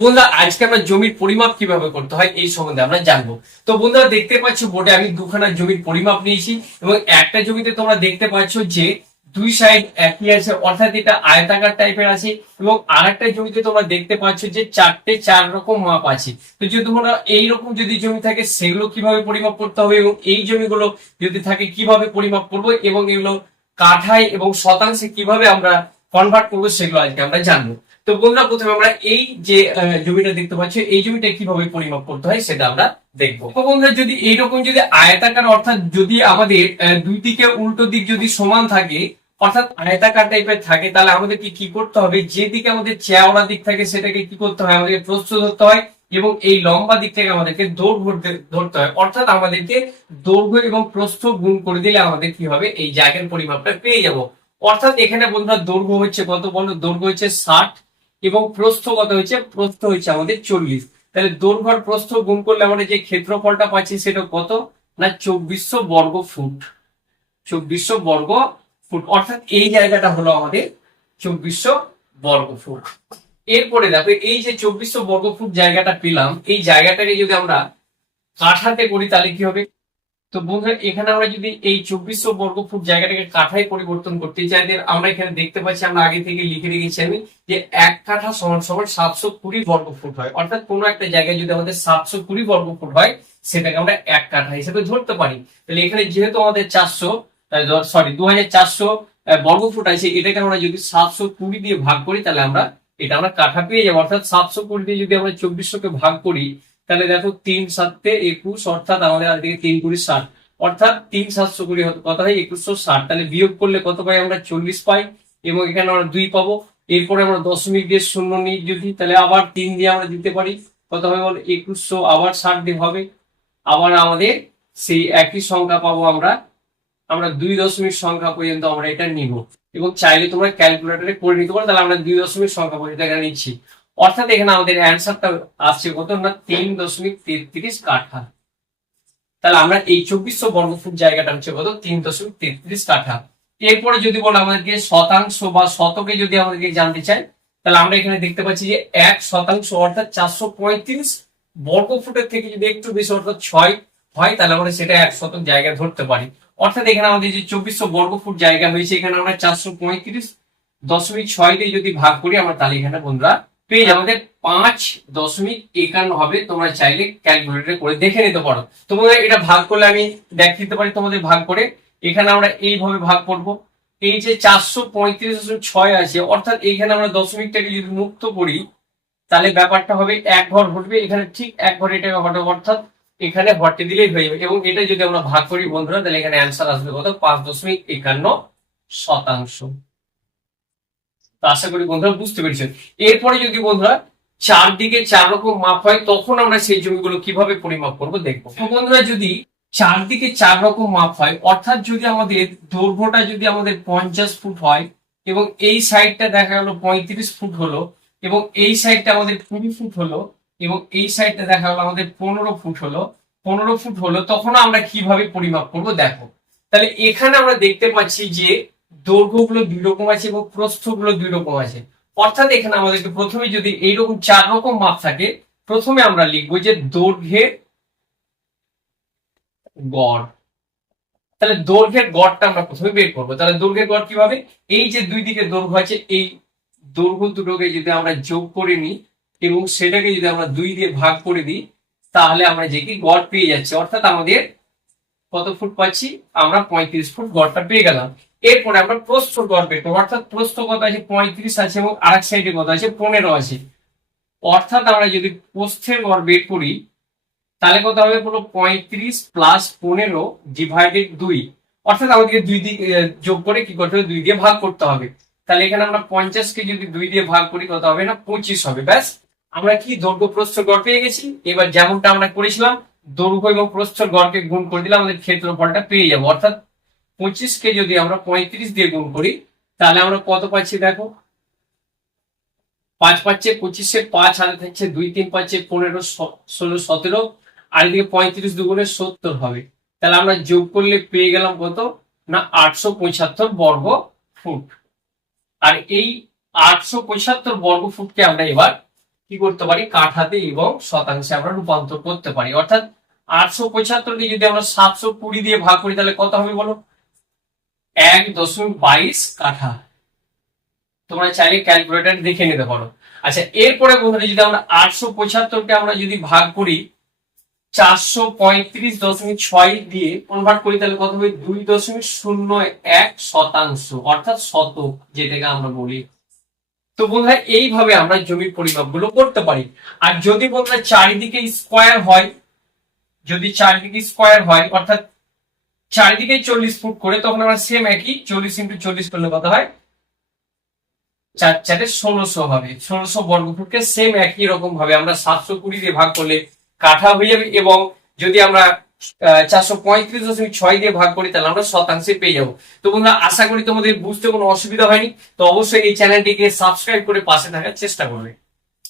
বন্ধুরা, আজকে আমরা জমির পরিমাপ কীভাবে করতে হয় এই সম্বন্ধে আমরা জানব। তো বন্ধুরা, দেখতে পাচ্ছ বোর্ডে আমি দুখানা জমির পরিমাপ নিয়েছি এবং একটা জমিতে তোমরা দেখতে পাচ্ছ যে দুই সাইড একই আছে, অর্থাৎ এটা আয়তাকার টাইপের আছে এবং আরেকটা জমিতে তোমরা দেখতে পাচ্ছ যে চারটে চার রকম মাপ আছে। তো যদি তোমরা এইরকম যদি জমি থাকে, সেগুলো কীভাবে পরিমাপ করতে হবে এবং এই জমিগুলো যদি থাকে, কীভাবে পরিমাপ করব এবং এগুলো কাঠায় এবং শতাংশে কীভাবে আমরা কনভার্ট করব, সেগুলো আজকে আমরা জানব। তো বন্ধুরা প্রথমে আমরা এই যে জমিটা দেখতে পাচ্ছি, এই জমিটা কীভাবে পরিমাপ করতে হয় সেটা আমরা দেখব। তো বন্ধুরা, যদি এইরকম যদি আয়তাকার, অর্থাৎ যদি আমাদের দুই দিকে উল্টো দিক যদি সমান থাকে, অর্থাৎ আয়তাকার টাইপের থাকে, তাহলে আমাদেরকে কি করতে হবে? যেদিকে আমাদের চেওড়া দিক থাকে, সেটাকে কি করতে হয়? আমাদেরকে প্রস্থ ধরতে হয় এবং এই লম্বা দিক থেকে আমাদেরকে দৈর্ঘ্য ধরতে- হয়। অর্থাৎ আমাদেরকে দৈর্ঘ্য এবং প্রস্থ গুণ করে দিলে আমাদের কি হবে? এই জায়গার পরিমাপটা পেয়ে যাব। অর্থাৎ এখানে বন্ধুরা, দৈর্ঘ্য হচ্ছে কত বলো? দৈর্ঘ্য হচ্ছে ষাট। এবং প্রস্থ কত হচ্ছে প্রস্থ হয়েছে আমাদের চল্লিশ। তাহলে দৈর্ঘ্য প্রস্থ গুণ করলে আমরা যে ক্ষেত্রফলটা পাচ্ছি সেটা কত? না, চব্বিশশো বর্গ ফুট। চব্বিশশো বর্গ ফুট। অর্থাৎ এই জায়গাটা হলো আমাদের চব্বিশশো বর্গ ফুট। এরপরে দেখো, এই যে চব্বিশশো বর্গ ফুট জায়গাটা পেলাম, এই জায়গাটাকে যদি আমরা কাঠাতে করি তাহলে কি হবে? তো বন্ধুরা, এখানে আমরা যদি এই চব্বিশশো বর্গ ফুট জায়গাটাকে কাঠায় পরিবর্তন করতে চাই, then আমরা এখানে দেখতে পাচ্ছি, আমরা আগে থেকে লিখে রেখেছি আমি, যে এক কাঠা সমান সমান সাতশো কুড়ি বর্গ ফুট হয়। অর্থাৎ কোনো একটা জায়গায় যদি আমাদের সাতশো কুড়ি বর্গ ফুট হয়, সেটাকে আমরা এক কাঠা হিসেবে ধরতে পারি। তাহলে এখানে যেহেতু আমাদের চারশো সরি দু হাজার চারশো বর্গ ফুট আছে, এটাকে আমরা যদি সাতশো কুড়ি দিয়ে ভাগ করি, তাহলে আমরা, এটা আমরা কাঠা পেয়ে যাব। অর্থাৎ সাতশো কুড়ি দিয়ে যদি আমরা চব্বিশশোকে ভাগ করি তাহলে দেখো তিন সাতে একুশ, অর্থাৎ আমাদের আজকে তিন কুড়ি ষাট। অর্থাৎ তিন সাতশো কুড়ি কত হয় একুশশো ষাট। তাহলে বিয়োগ করলে কত পাই? আমরা চল্লিশ পাই। এবং এখানে আমরা দুই পাবো। এরপরে আমরা দশমিক দিয়ে শূন্য নিই যদি। তাহলে আবার তিন দিয়ে আমরা দিতে পারি। কত হবে বল? একুশশো আবার ষাট দিয়ে হবে। আবার আমাদের সেই একই সংখ্যা পাবো আমরা। আমরা দুই দশমিক সংখ্যা পর্যন্ত আমরা এটা নিব। এবং চাইলে তোমরা ক্যালকুলেটরে করে নিতে পারো। তাহলে আমরা দুই দশমিক সংখ্যা পর্যন্ত এখানে নিচ্ছি। অর্থাৎ এখানে আমাদের অ্যান্সারটা আসছে কত? না তিন দশমিক তেত্রিশ কাঠা তাহলে আমরা এই চব্বিশশো বর্গ ফুট জায়গাটা হচ্ছে কত? তিন দশমিক তেত্রিশ কাঠা এরপরে যদি বলো আমাদেরকে শতাংশ বা শতকে যদি আমাদেরকে জানতে চাই তাহলে আমরা এখানে দেখতে পাচ্ছি যে এক শতাংশ অর্থাৎ চারশো পঁয়ত্রিশ বর্গ ফুটের থেকে যদি একটু বেশি অর্থাৎ ছয় হয়, তাহলে আমরা সেটা এক শতক জায়গা ধরতে পারি। অর্থাৎ এখানে আমাদের যে চব্বিশশো বর্গ ফুট জায়গা হয়েছে এখানে আমরা চারশো পঁয়ত্রিশ দশমিক ছয় দিয়ে যদি ভাগ করি, আমরা তাহলে এখানে বন্ধুরা যাব। আমাদের পাঁচ দশমিক একান্ন হবে। তোমরা চাইলে ক্যালকুলেটরে করে দেখে নিতে পারো। তোমাদের এটা ভাগ করলে আমি দেখিয়ে দিতে পারি তোমাদের ভাগ করে। এখানে আমরা এইভাবে ভাগ করব। এই যে চারশো পঁয়ত্রিশ ছয় আছে, অর্থাৎ এইখানে আমরা দশমিকটাকে যদি মুক্ত করি, তাহলে ব্যাপারটা হবে এক ঘর ঘটবে। এখানে ঠিক এক ঘর এটাকে ঘটবে, অর্থাৎ এখানে ঘরটি দিলেই হয়ে যাবে। এবং এটা যদি আমরা ভাগ করি বন্ধুরা, তাহলে এখানে অ্যান্সার আসবে কত? পাঁচ দশমিক একান্ন শতাংশ। তো আশা করি বন্ধুরা বুঝতে পেরেছেন। এরপরে যদি বন্ধুরা চারদিকে চার রকম মাপ হয়, তখন আমরা সেই জমিগুলো কীভাবে পরিমাপ করব দেখব। তো বন্ধুরা যদি চারদিকে চার রকম মাপ হয়, অর্থাৎ যদি আমাদের দৈর্ঘ্যটা যদি আমাদের পঞ্চাশ ফুট হয়, এবং এই সাইডটা দেখা গেল পঁয়ত্রিশ ফুট হলো, এবং এই সাইডটা আমাদের কুড়ি ফুট হলো, এবং এই সাইডটা দেখা গেল আমাদের পনেরো ফুট হলো, পনেরো ফুট হলো, তখন আমরা কীভাবে পরিমাপ করব দেখো। তাহলে এখানে আমরা দেখতে পাচ্ছি যে দৈর্ঘ্যগুলো দুই রকম আছে এবং প্রস্থগুলো দুই রকম আছে। অর্থাৎ এখানে আমাদেরকে প্রথমে যদি এইরকম চার রকম মাপ থাকে, প্রথমে আমরা লিখব যে দৈর্ঘ্যের গড়। তাহলে দৈর্ঘ্যের গড়টা আমরা প্রথমে বের করব। তাহলে দৈর্ঘ্যের গড় কীভাবে? এই যে দুই দিকে দৈর্ঘ্য আছে, এই দৈর্ঘ্য দুটোকে যদি আমরা যোগ করে নিই এবং সেটাকে যদি আমরা দুই দিয়ে ভাগ করে দিই, তাহলে আমরা যে কি গড় পেয়ে যাচ্ছি। অর্থাৎ আমাদের কত ফুট পাচ্ছি? আমরা পঁয়ত্রিশ ফুট গড়টা পেয়ে গেলাম। এরপরে আমরা প্রস্থ গড় বের করব অর্থাৎ প্রস্থ কত আছে পঁয়ত্রিশ আছে এবং আরেক সাইডে কত আছে পনেরো আছে। অর্থাৎ আমরা যদি প্রস্থের গড় বের করি, তাহলে কত হবে পুরো পঁয়ত্রিশ প্লাস পনেরো ডিভাইডেড দুই। অর্থাৎ আমাদেরকে দুই দিক যোগ করে কি করতে হবে? দুই দিয়ে ভাগ করতে হবে। তাহলে এখানে আমরা পঞ্চাশকে যদি দুই দিয়ে ভাগ করি, কত হবে না? পঁচিশ হবে। ব্যাস, আমরা কি দৈর্ঘ্য প্রস্থ গড় পেয়ে গেছি? এবার যেমনটা আমরা করেছিলাম, দৈর্ঘ্য এবং প্রস্থর গড়কে গুণ করে দিলে আমাদের ক্ষেত্রফলটা পেয়ে যাব। অর্থাৎ পঁচিশকে যদি আমরা পঁয়ত্রিশ দিয়ে গুণ করি, তাহলে আমরা কত পাচ্ছি দেখো? পাঁচ পাচ্ছে পঁচিশে, পাঁচ হাতে থাকছে দুই, তিন পাচ্ছে পনেরো ষোলো, সতেরো, আর এদিকে পঁয়ত্রিশ দুগুণে সত্তর হবে। তাহলে আমরা যোগ করলে পেয়ে গেলাম কত? না, আটশো পঁচাত্তর বর্গ ফুট। আর এই আটশো পঁচাত্তর বর্গ ফুটকে আমরা এবার কি করতে পারি? কাঠাতে এবং শতাংশে আমরা রূপান্তর করতে পারি। অর্থাৎ আটশো পঁচাত্তরকে যদি আমরা সাতশো কুড়ি দিয়ে ভাগ করি, তাহলে কত হবে বলো? এক দশমিক বাইশ কাঠা। তোমরা চাইলে ক্যালকুলেটর দেখে নিতে পারো। আচ্ছা এরপরে বন্ধুরা যদি আমরা আটশো পঁচাত্তরকে আমরা যদি ভাগ করি, চারশো পঁয়ত্রিশ দশমিক ছয় দিয়ে কনভার্ট করি, তাহলে কত হবে? দুই দশমিক শূন্য এক শতাংশ, অর্থাৎ শতক, যেটাকে আমরা বলি। তো বন্ধুরা, এইভাবে আমরা জমির পরিমাপগুলো করতে পারি। আর যদি বন্ধুরা চারিদিকে স্কোয়ার হয়, যদি চারিদিকে স্কোয়ার হয়, অর্থাৎ চারিদিকে চল্লিশ ফুট করে তখন আমরা সেম একই, চল্লিশ ইন্টু চল্লিশ করলে কত হয়? চার চারে ষোলোশো হবে। ষোলোশো বর্গ ফুটকে সেম একই রকম ভাবে আমরা সাতশো কুড়ি দিয়ে ভাগ করলে কাঠা হয়ে যাবে এবং যদি আমরা চারশো পঁয়ত্রিশ দশমিক ছয় দিয়ে ভাগ করি, তাহলে আমরা শতাংশে পেয়ে যাব। তো বন্ধুরা, আশা করি তোমাদের বুঝতে কোনো অসুবিধা হয়নি। তো অবশ্যই এই চ্যানেলটিকে সাবস্ক্রাইব করে পাশে থাকার চেষ্টা করবে।